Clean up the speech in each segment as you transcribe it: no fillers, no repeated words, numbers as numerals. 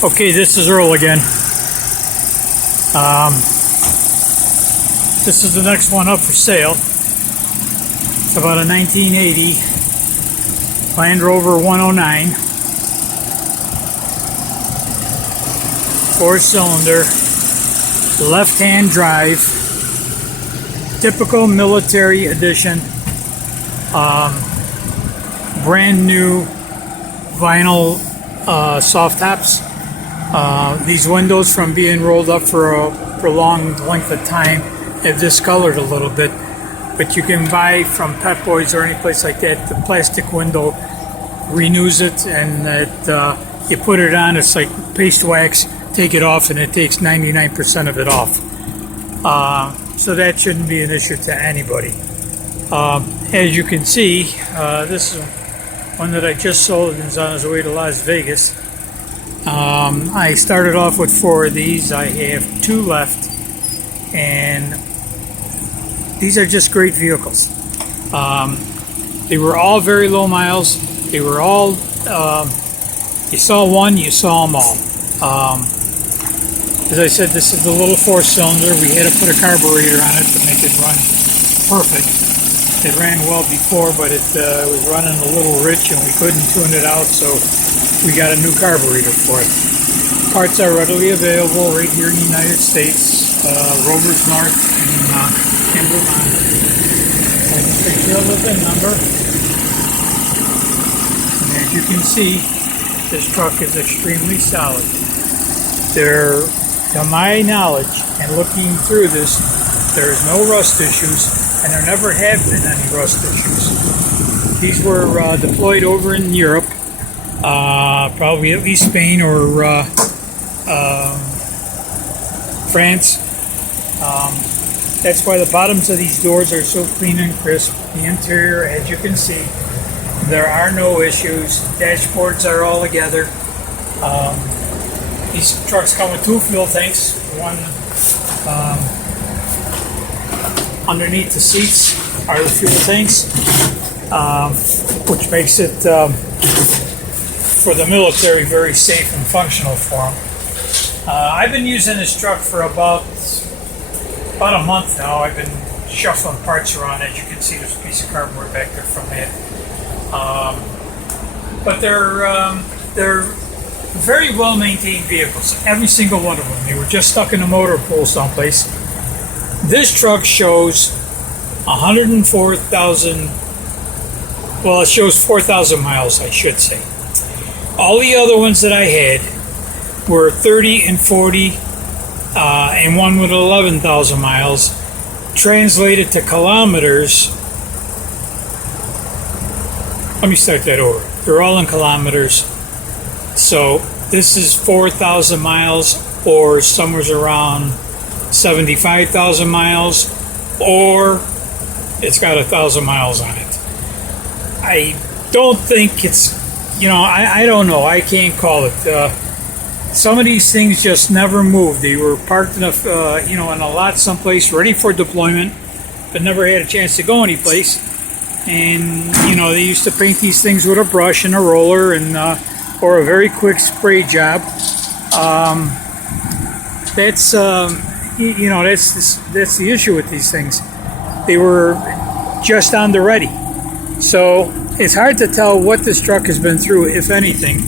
Okay, this is Earl again. This is the next one up for sale. It's about a 1980 Land Rover 109. 4-cylinder, left-hand drive, typical military edition, brand new vinyl soft tops. These windows, from being rolled up for a prolonged length of time, have discolored a little bit, but you can buy from Pet Boys or any place like that, the plastic window renews it, and you put it on, it's like paste wax, take it off, and it takes 99% of it off. So that shouldn't be an issue to anybody. As you can see, this is one that I just sold and is on his way to Las Vegas. I started off with 4 of these. I have 2 left, and these are just great vehicles. They were all very low miles. They were all, you saw one, you saw them all. As I said, this is the little 4-cylinder. We had to put a carburetor on it to make it run perfect. It ran well before, but it was running a little rich, and we couldn't tune it out, so we got a new carburetor for it. Parts are readily available right here in the United States. Rover's North in Vermont. I can picture of the VIN number. And as you can see, this truck is extremely solid. There, to my knowledge, and looking through this, there's no rust issues, and there never have been any rust issues. These were deployed over in Europe, probably at least Spain or France. That's why the bottoms of these doors are so clean and crisp. The interior, as you can see, there are no issues. Dashboards are all together. These trucks come with 2 fuel tanks. One underneath the seats are the fuel tanks, which makes it, for the military, very safe and functional for them. I've been using this truck for about a month now. I've been shuffling parts around. As you can see, there's a piece of cardboard back there from that. But they're very well maintained vehicles. Every single one of them. They were just stuck in a motor pool someplace. This truck shows 104,000. Well, it shows 4,000 miles, I should say. All the other ones that I had were 30 and 40, and one with 11,000 miles. Translated to kilometers, let me start that over. They're all in kilometers. So this is 4,000 miles, or somewhere around 75,000 miles, or it's got 1,000 miles on it. I don't think it's, I don't know. I can't call it. Some of these things just never moved. They were parked in a lot someplace, ready for deployment, but never had a chance to go anyplace. And they used to paint these things with a brush and a roller, and or a very quick spray job. That's the issue with these things. They were just on the ready. So it's hard to tell what this truck has been through, if anything.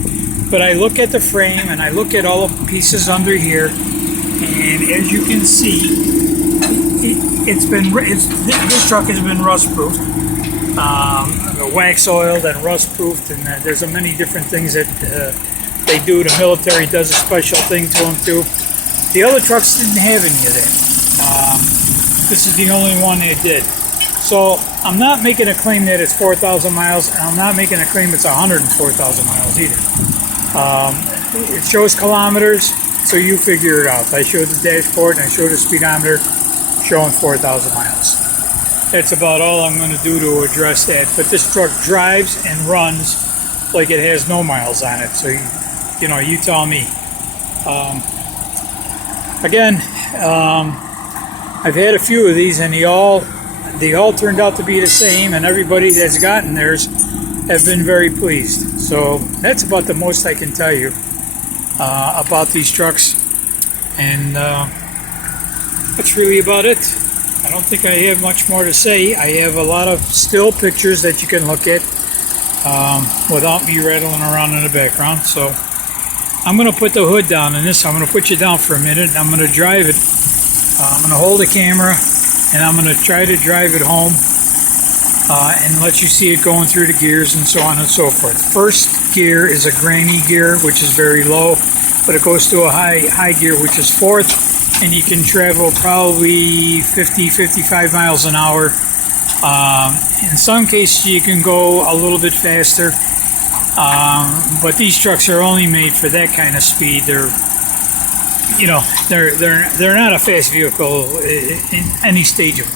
But I look at the frame and I look at all the pieces under here, and as you can see, this truck has been rust-proofed, wax oiled and rust-proofed, and there's many different things that they do. The military does a special thing to them too. The other trucks didn't have any of that. This is the only one that did. So I'm not making a claim that it's 4,000 miles, and I'm not making a claim it's 104,000 miles either. It shows kilometers, so you figure it out. I showed the dashboard and I showed the speedometer showing 4,000 miles. That's about all I'm going to do to address that. But this truck drives and runs like it has no miles on it. So, you tell me. Again, I've had a few of these, and they all turned out to be the same, and everybody that's gotten theirs have been very pleased. So that's about the most I can tell you. about these trucks, and that's really about it. I don't think I have much more to say. I have a lot of still pictures that you can look at without me rattling around in the background. So I'm going to put the hood down in this. I'm going to put you down for a minute. I'm going to drive it. I'm going to hold the camera and I'm going to try to drive it home and let you see it going through the gears and so on and so forth. First gear is a granny gear, which is very low, but it goes to a high gear, which is fourth. And you can travel probably 50-55 miles an hour. In some cases you can go a little bit faster, but these trucks are only made for that kind of speed. They're not a fast vehicle in any stage of it.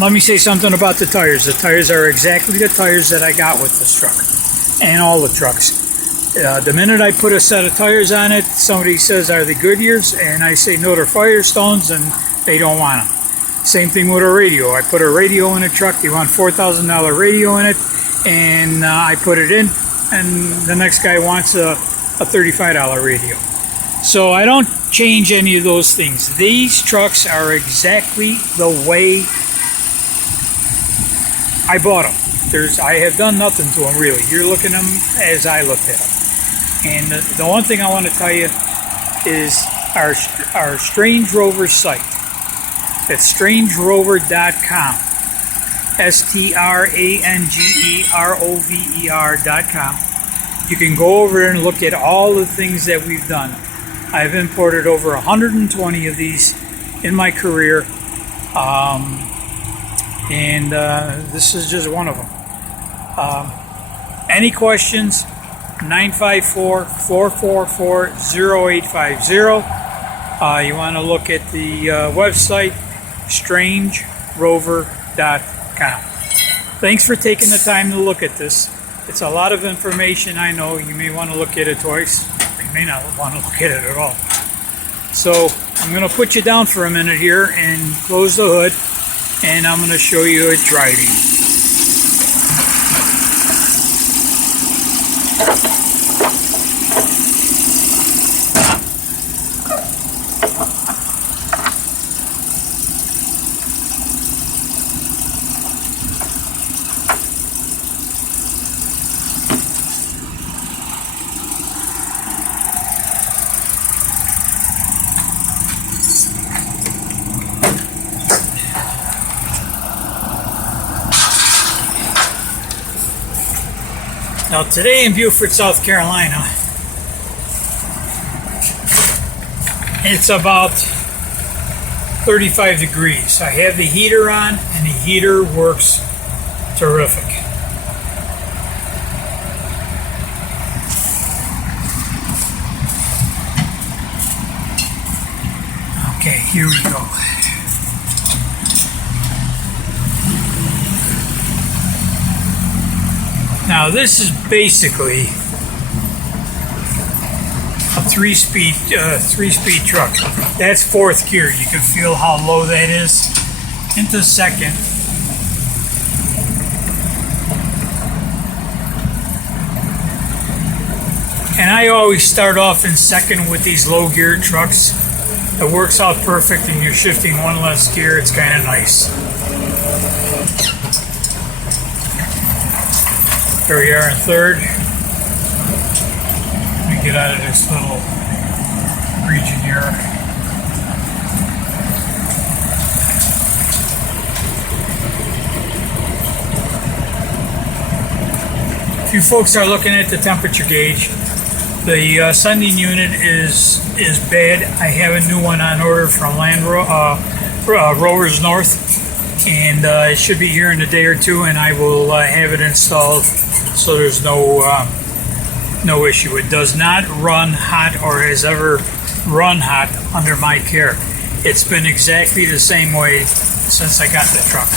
Let me say something about the tires. The tires are exactly the tires that I got with this truck and all the trucks. The minute I put a set of tires on it, somebody says, "Are they Goodyears?" And I say, "No, they're Firestones," and they don't want them. Same thing with a radio. I put a radio in a truck. They want $4,000 radio in it, and I put it in, and the next guy wants a $35 radio. So I don't change any of those things. These trucks are exactly the way I bought them. I have done nothing to them, really. You're looking at them as I looked at them. And the one thing I want to tell you is our Strange Rover site. It's strangerover.com. STRANGEROVER.com. You can go over and look at all the things that we've done. I've imported over 120 of these in my career. And this is just one of them. Any questions? 954-444-0850. You want to look at the website, strangerover.com. Thanks for taking the time to look at this. It's a lot of information, I know. You may want to look at it twice. You may not want to look at it at all. So I'm going to put you down for a minute here and close the hood, and I'm going to show you it driving. Now today in Beaufort, South Carolina, it's about 35 degrees. I have the heater on and the heater works terrific. Okay, here we go. Now this is basically a three-speed truck. That's fourth gear. You can feel how low that is. Into second. And I always start off in second with these low gear trucks. It works out perfect, and you're shifting one less gear. It's kind of nice. Here we are in third. Let me get out of this little region here. If you folks are looking at the temperature gauge, the sending unit is bad. I have a new one on order from Land Rover's North, and it should be here in a day or two, and I will have it installed. So there's no issue. It does not run hot or has ever run hot under my care. It's been exactly the same way since I got the truck.